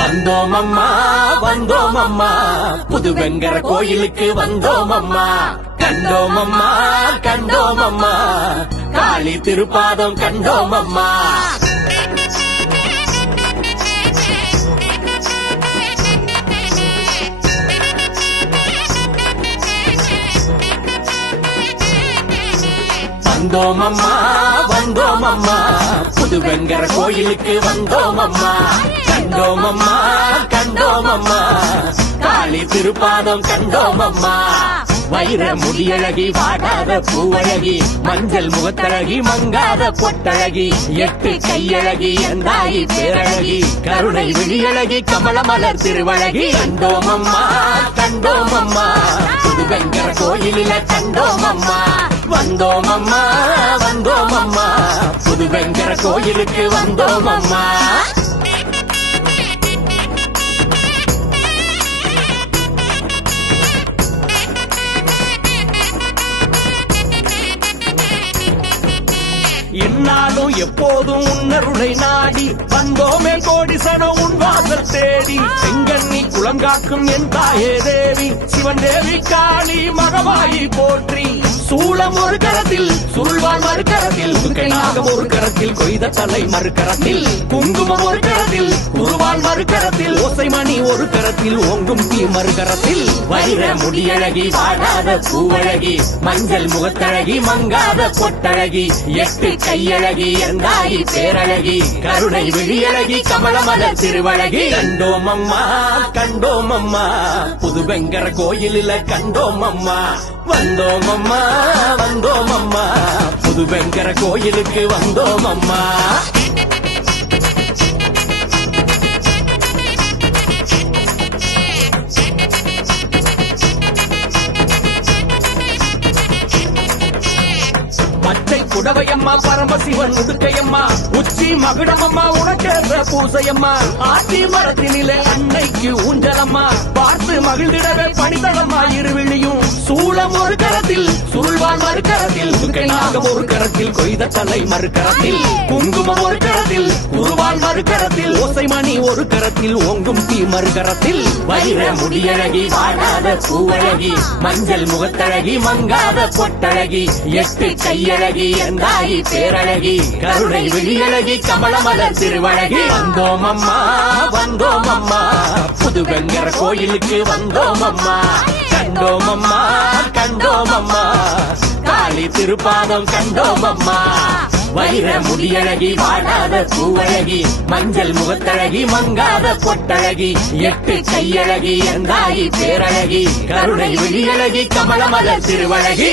வந்தோம் அம்மா வந்தோம் அம்மா புது வெங்கர கோயிலுக்கு வந்தோம் அம்மா. கண்டோம் அம்மா கண்டோம் அம்மா காளி திருப்பாதம் கண்டோம் அம்மா. வந்தோம் அம்மா வந்தோம் அம்மா புது வெங்கர கோயிலுக்கு வந்தோம் அம்மா. கண்டோம் அம்மா கண்டோம் அம்மா காளி திருப்பாதம் கண்டோம் அம்மா. வைர முடியழகி வாடாத பூவழகி மஞ்சள் முகத்தழகி மங்காத பொட்டழகி எட்டு கையழகி எந்தாயி பேரழகி கருணை விழியழகி கமலமலர் திருவழகி. கண்டோம் அம்மா கண்டோம் அம்மா புது வெங்கர கோயிலில கண்டோம் அம்மா. வந்தோம் அம்மா வந்தோம் அம்மா புது வெங்கர கோயிலுக்கு வந்தோம் அம்மா. என்னாலும் எப்போதும் உன்னருளை நாடி வந்தோமே கோடி சனம் உன் வாசல் தேடி. செங்கண்ணி குளங்காக்கும் என் தாயே தேவி சிவன் தேவி காளி மகமாயி போற்றி. சூளம் ஒரு கரத்தில் சுருள்வான் மறுகரத்தில் துக்கைநாகம் ஒரு கரத்தில் கொய்த தலை மறுகரத்தில் குங்குமம் ஒரு கரத்தில் குருவான் மறுகரத்தில் ஓசைமணி ஒரு கரத்தில் ஓங்கும் தீ மறுகரத்தில். வைர முடியழகி வாடாத பூவழகி மஞ்சள் முகத்தழகி மங்காத பொட்டழகி எட்டு கையழகி எந்தாயி பேரழகி கருணை விழியழகி கமலமலர் திருவழகி. கண்டோம் அம்மா கண்டோம் அம்மா புது வெங்கர கோயிலில கண்டோம் அம்மா. வந்தோம் அம்மா வந்தோம் அம்மா புது வெங்கர கோயிலுக்கு வந்தோம் அம்மா. பச்சை புடவையம்மா பரமசிவன் உடுக்கையம்மா உச்சி மகுடமம்மா உனக்கேற்ற பூசையம்மா. ஆத்தி மரத்தினிலே அன்னைக்கு ஊஞ்சலம்மா பார்த்து மகிழ்ந்திடவே பணிதளம்மா இருவிழியும். சூளம் ஒரு கரத்தில் சுருள்வான் மறுகரத்தில் துக்கைநாகம் ஒரு கரத்தில் கொய்த தலை மறுகரத்தில் குங்குமம் ஒரு கரத்தில் குருவான் மறுகரத்தில் ஓசைமணி ஒரு கரத்தில் ஓங்கும் தீ மறுகரத்தில். வைர முடியழகி வாடாத பூவழகி மஞ்சள் முகத்தழகி மங்காத பொட்டழகி எட்டு கையழகி எந்தாயி பேரழகி கருணை விழியழகி கமலமலர் திருவழகி. வந்தோம் அம்மா வந்தோம் அம்மா புது வெங்கர கோயிலுக்கு வந்தோம் அம்மா. கண்டோம் அம்மா கண்டோம் அம்மா காளி திருப்பாதம் கண்டோம் அம்மா. வைர முடியழகி வாடாத பூவழகி மஞ்சள் முகத்தழகி மங்காத பொட்டழகி எட்டு கையழகி எந்தாயி பேரழகி கருணை விழியழகி கமலமலர் திருவழகி.